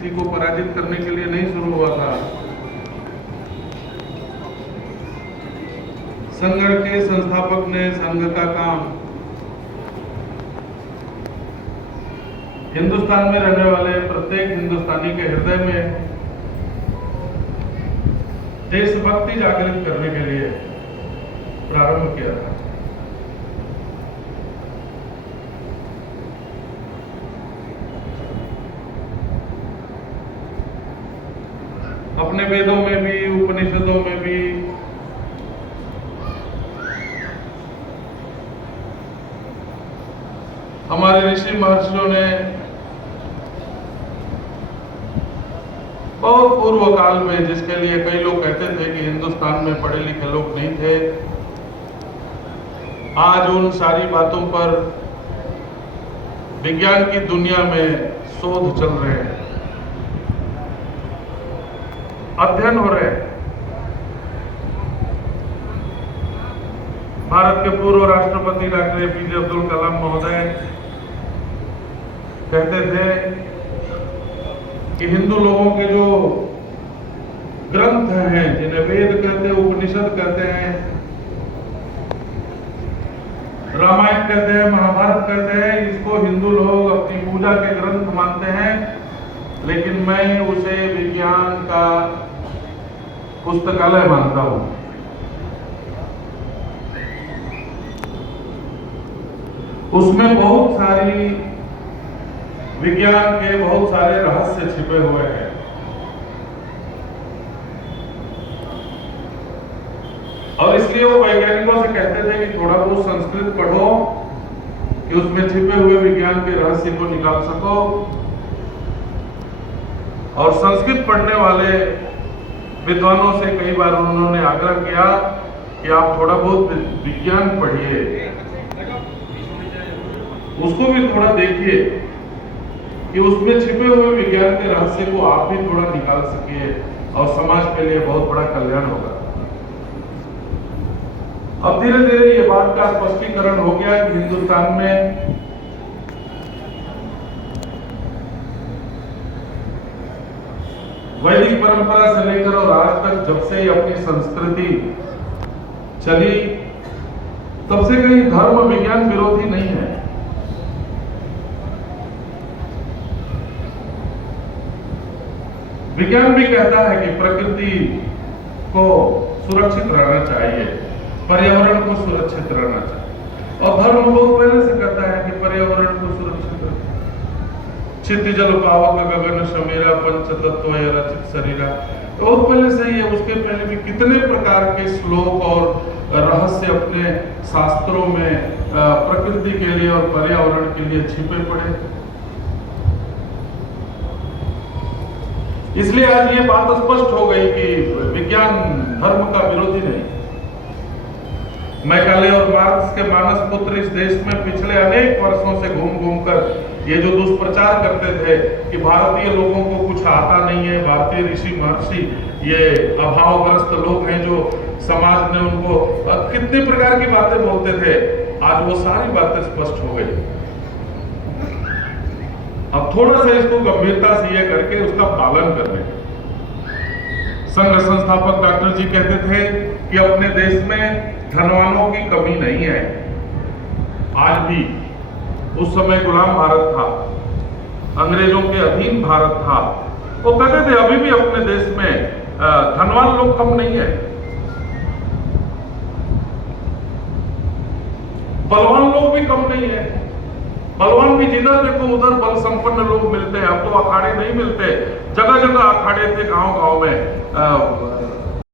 किसी को पराजित करने के लिए नहीं शुरू हुआ था। संघ के संस्थापक ने संघ का काम हिंदुस्तान में रहने वाले प्रत्येक हिंदुस्तानी के हृदय में देशभक्ति जागृत करने के लिए प्रारंभ किया था। अपने वेदों में भी, उपनिषदों में भी हमारे ऋषि महर्षियों ने बहुत पूर्व काल में, जिसके लिए कई लोग कहते थे कि हिंदुस्तान में पढ़े लिखे लोग नहीं थे, आज उन सारी बातों पर विज्ञान की दुनिया में शोध चल रहे हैं, अध्ययन हो रहे हैं। भारत के पूर्व राष्ट्रपति डॉक्टर APJ अब्दुल कलाम महोदय कहते थे कि हिंदू लोगों के जो ग्रंथ हैं, जिन्हें वेद कहते हैं, उपनिषद कहते हैं, रामायण कहते हैं, महाभारत कहते हैं, इसको हिंदू लोग अपनी पूजा के ग्रंथ मानते हैं, लेकिन मैं उसे विज्ञान का पुस्तकालय मानता हूं। उसमें बहुत सारी विज्ञान के बहुत सारे रहस्य छिपे हुए हैं। और इसलिए वो वैज्ञानिकों से कहते थे कि थोड़ा बहुत संस्कृत पढ़ो कि उसमें छिपे हुए विज्ञान के रहस्य को निकाल सको। और संस्कृत पढ़ने वाले विद्वानों से कई बार उन्होंने आग्रह किया कि आप थोड़ा बहुत विज्ञान पढ़िए, उसको भी थोड़ा देखिए कि उसमें छिपे हुए विज्ञान के रहस्य को आप भी थोड़ा निकाल सकिए और समाज के लिए बहुत बड़ा कल्याण होगा। अब धीरे धीरे ये बात का स्पष्टीकरण हो गया कि हिंदुस्तान में वैदिक परंपरा से लेकर और आज तक जब से अपनी संस्कृति चली, तब से कहीं धर्म विज्ञान विरोधी नहीं है। विज्ञान भी कहता है कि प्रकृति को सुरक्षित रहना चाहिए, पर्यावरण को सुरक्षित रहना चाहिए, और धर्म बहुत पहले से कहता है कि पर्यावरण को सुरक्षित रखें। क्षिति जल पावक गगन समीरा पंच तत्व रचित शरीरा, बहुत पहले से ही है। उसके पहले भी कितने प्रकार के श्लोक और रहस्य अपने शास्त्रों में प्रकृति के लिए और पर्यावरण के लिए छिपे पड़े। इसलिए आज ये बात स्पष्ट हो गई कि विज्ञान धर्म का विरोधी नहीं। मैकाले और मार्क्स के मानस पुत्र इस देश में पिछले अनेक वर्षों से घूम घूमकर ये जो दुष्प्रचार करते थे कि भारतीय लोगों को कुछ आता नहीं है, भारतीय ऋषि महर्षि ये अभावग्रस्त लोग हैं जो समाज ने उनको कितने प्रकार की बातें बोलते थे, आज वो सारी बातें स्पष्ट हो गई। अब थोड़ा सा इसको गंभीरता से ये करके उसका पालन करने। संघ संस्थापक डॉक्टर जी कहते थे कि अपने देश में धनवानों की कमी नहीं है। आज भी, उस समय गुलाम भारत था, अंग्रेजों के अधीन भारत था, वो कहते थे अभी भी अपने देश में धनवान लोग कम नहीं है, बलवान लोग भी कम नहीं है। बलवान भी जिधर देखो उधर बल संपन्न लोग मिलते हैं। अब तो अखाड़े नहीं मिलते, जगह जगह अखाड़े थे गांव गांव में।